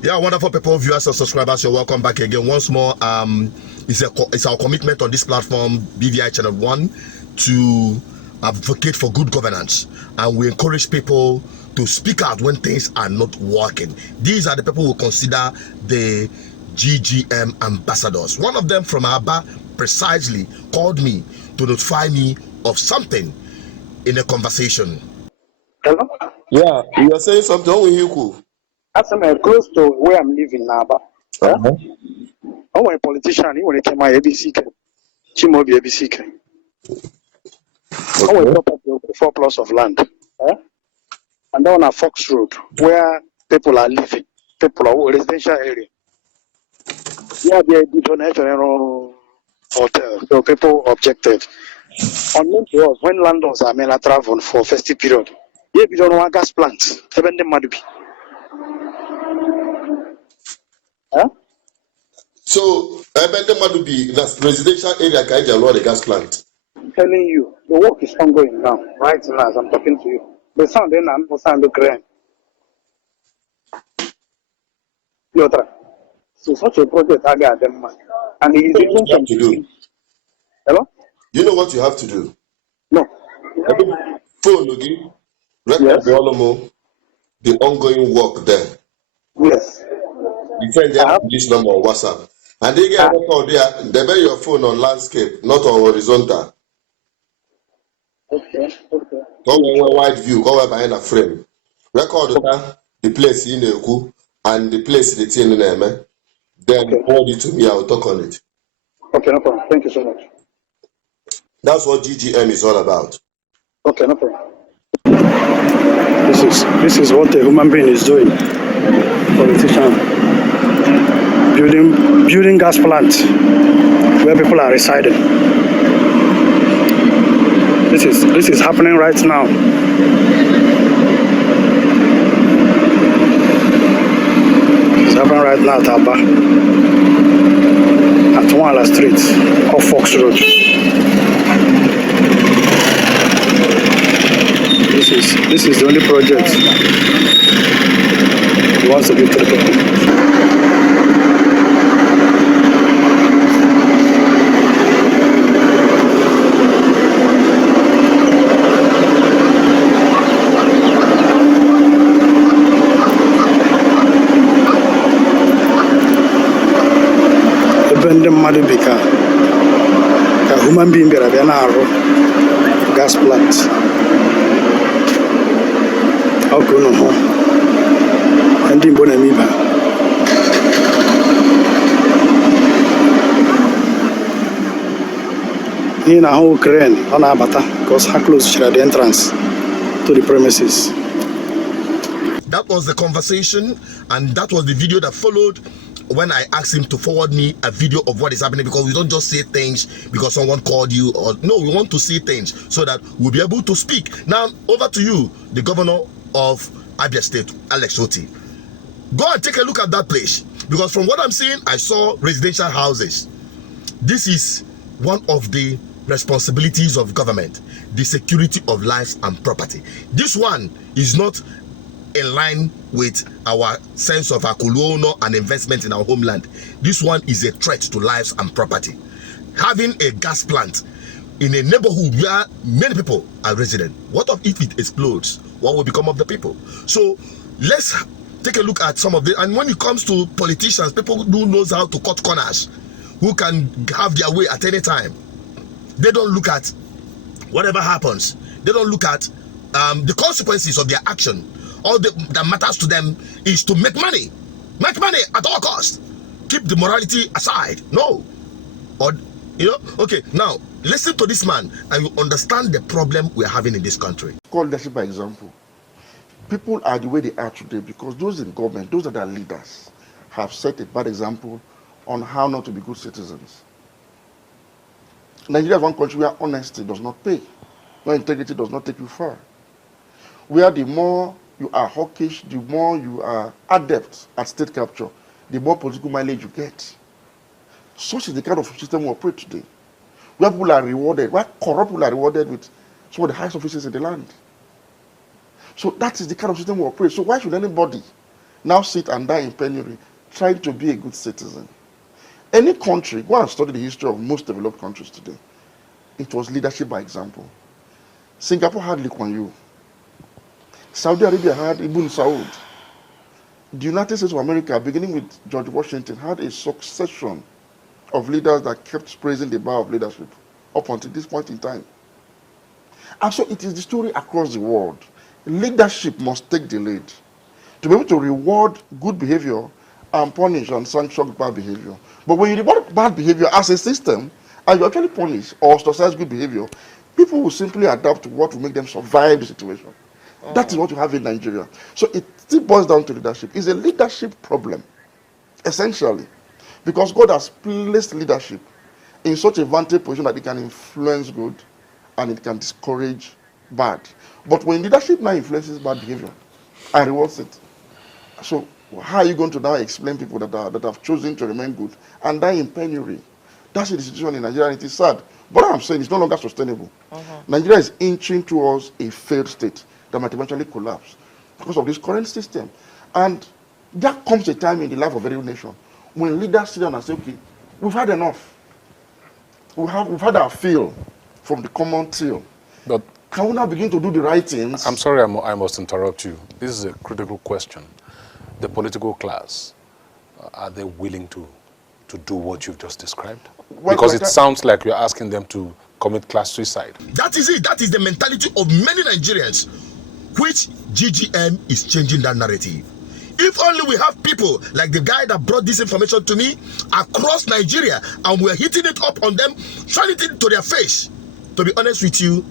Yeah, wonderful people, viewers and subscribers, you're welcome back again once more. It's our commitment on this platform, BVI Channel 1, to advocate for good governance, and we encourage people to speak out when things are not working. These are the people who consider the GGM ambassadors. One of them from Aba precisely called me to notify me of something in a conversation. Hello? Yeah, you are saying something with you. That's close to where I'm living now. I'm a politician. He want to take my ABC. Chimobi ABC. I want property 4 plots of land. And then on a Fox Road where people are living, people are residential area. Yeah, they donate hotel. So people objected. Unknown to us, when landlords are men travel for festive period, yeah, we don't want gas plants. Even the Madubi. So, Ebende Madubi, that's residential area, Kaija, the gas plant. I'm telling you, the work is ongoing now, right now as I'm talking to you. The sound then I'm going to grand. So such a project I got them, and he is What you have to do? Hello? You know what you have to do? No. Phone again. Record the ongoing work there. Yes. You send them this number on WhatsApp. And they get a record there, they bear your phone on landscape, not on horizontal. Okay. Come on wide view, come behind a frame. Record the place in the Eku and the place the thing in there. Then forward it to me, I'll talk on it. Okay, no problem. Thank you so much. That's what GGM is all about. Okay, no problem. This is what a human being is doing. Politician. Building gas plants where people are residing. This is happening right now. It's happening right now at Aba, at Wala Street off Fox Road. This is the only project he wants to give to the people. Ndị mmadụ bi ka human being bịara bịa na-arụ gas plant ọkụ unu hụ ndị Igbo na-eme ibe ihe na ahụ crane ọ na-abata because ha close the entrance to the premises. That was the conversation, and that was the video that followed when I asked him to forward me a video of what is happening, because we don't just say things because someone called you, or no, we want to see things so that we'll be able to speak. Now, over to you, the governor of Abia State, Alex Otti. Go and take a look at that place, because from what I'm seeing, I saw residential houses. This is one of the responsibilities of government, the security of lives and property. This one is not in line with our sense of akuluono and investment in our homeland. This one is a threat to lives and property. Having a gas plant in a neighborhood where many people are resident, what if it explodes? What will become of the people? So let's take a look at some of the, and when it comes to politicians, people who knows how to cut corners, who can have their way at any time. They don't look at whatever happens. They don't look at the consequences of their action. All that matters to them is to make money at all costs. Keep the morality aside. No, or okay. Now listen to this man, and you understand the problem we're having in this country. Call leadership by example. People are the way they are today because those in government, those that are leaders, have set a bad example on how not to be good citizens. Nigeria is one country where honesty does not pay, where integrity does not take you far, where the more you are hawkish, the more you are adept at state capture, the more political mileage you get. Such is the kind of system we operate today, where people are rewarded, where corrupt people are rewarded with some of the highest offices in the land. So that is the kind of system we operate. So why should anybody now sit and die in penury trying to be a good citizen. Any country, go and study the history of most developed countries today. It was leadership by example. Singapore had Lee Kuan Yew. Saudi Arabia had Ibn Saud. The United States of America, beginning with George Washington, had a succession of leaders that kept praising the bar of leadership up until this point in time. And so it is the story across the world. Leadership must take the lead to be able to reward good behavior and punish and sanction bad behavior. But when you reward bad behavior as a system, and you actually punish or ostracize good behavior, people will simply adapt to what will make them survive the situation. That is what you have in Nigeria. So it still boils down to leadership. It's a leadership problem, essentially, because God has placed leadership in such a vantage position that it can influence good and it can discourage bad. But when leadership now influences bad behavior and rewards it, so how are you going to now explain people that have chosen to remain good and die in penury? That's the situation in Nigeria, and it is sad. But what I'm saying is no longer sustainable. Nigeria is inching towards a failed state that might eventually collapse because of this current system. And there comes a time in the life of every nation when leaders sit down and say, okay, we've had enough. We've had our fill from the common till. But can we now begin to do the right things? I'm sorry, I must interrupt you. This is a critical question. The political class, are they willing to do what you've just described? Well, because it sounds like you're asking them to commit class suicide. That is it. That is the mentality of many Nigerians, which GGM is changing that narrative. If only we have people like the guy that brought this information to me across Nigeria, and we're hitting it up on them, trying it into their face. To be honest with you,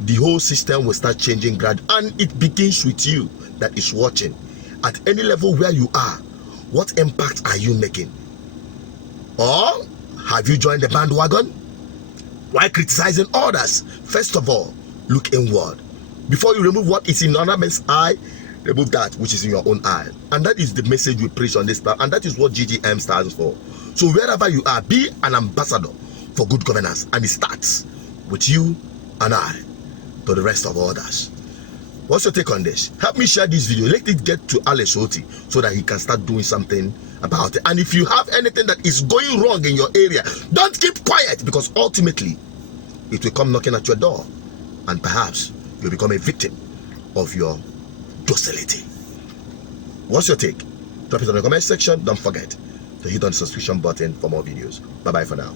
the whole system will start changing gradually, and it begins with you that is watching. At any level where you are, what impact are you making? Or have you joined the bandwagon? Why criticizing others? First of all, look inward. Before you remove what is in another man's eye, remove that which is in your own eye. And that is the message we preach on this part, and that is what GGM stands for. So wherever you are, be an ambassador for good governance, and it starts with you and I to the rest of others. What's your take on this? Help me share this video. Let it get to Otti so that he can start doing something about it. And if you have anything that is going wrong in your area, don't keep quiet, because ultimately it will come knocking at your door, and perhaps you'll become a victim of your docility. What's your take? Drop it in the comment section. Don't forget to hit on the subscription button for more videos. Bye bye for now.